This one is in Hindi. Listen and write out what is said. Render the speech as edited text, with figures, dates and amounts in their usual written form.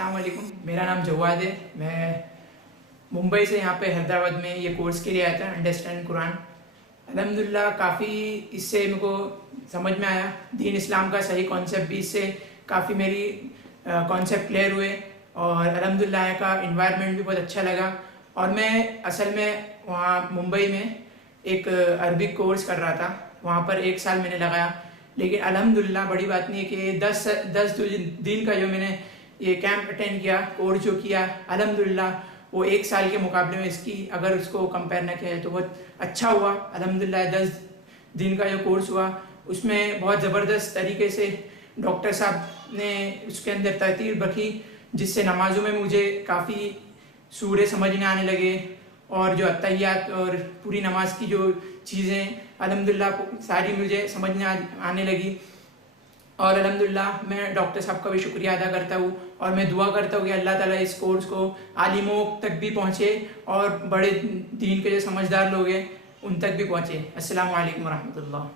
अस्सलाम वालेकुम। मेरा नाम जवाद है। मैं मुंबई से यहाँ पे हैदराबाद में ये कोर्स के लिए आया था, अंडरस्टैंड कुरान। अल्हम्दुलिल्लाह काफ़ी इससे मेरे को समझ में आया, दीन इस्लाम का सही कॉन्सेप्ट भी इससे काफ़ी मेरी कॉन्सेप्ट क्लियर हुए। और अल्हम्दुलिल्लाह यहाँ का इन्वायरमेंट भी बहुत अच्छा लगा। और मैं असल में वहाँ मुंबई में एक अरबिक कोर्स कर रहा था, वहाँ पर 1 साल मैंने लगाया। लेकिन अल्हम्दुलिल्लाह बड़ी बात नहीं है कि 10 दिन का जो मैंने ये कैंप अटेंड किया, कोर्स जो किया, अल्हम्दुलिल्लाह वो 1 साल के मुकाबले में इसकी अगर उसको कंपेयर ना किया जाए तो बहुत अच्छा हुआ। अल्हम्दुलिल्लाह 10 दिन का जो कोर्स हुआ उसमें बहुत ज़बरदस्त तरीके से डॉक्टर साहब ने उसके अंदर तरतीब रखी, जिससे नमाज़ों में मुझे काफ़ी सूरे समझने आने लगे। और जो अत्तहियात और पूरी नमाज की जो चीज़ें अल्हम्दुलिल्लाह सारी मुझे समझने आने लगी। और अल्हम्दुलिल्लाह मैं डॉक्टर साहब का भी शुक्रिया अदा करता हूँ। और मैं दुआ करता हूँ कि अल्लाह ताला इस कोर्स को आलिमों तक भी पहुँचे और बड़े दीन के जो समझदार लोग हैं उन तक भी पहुँचे। अस्सलामु अलैकुम रहमतुल्लाह।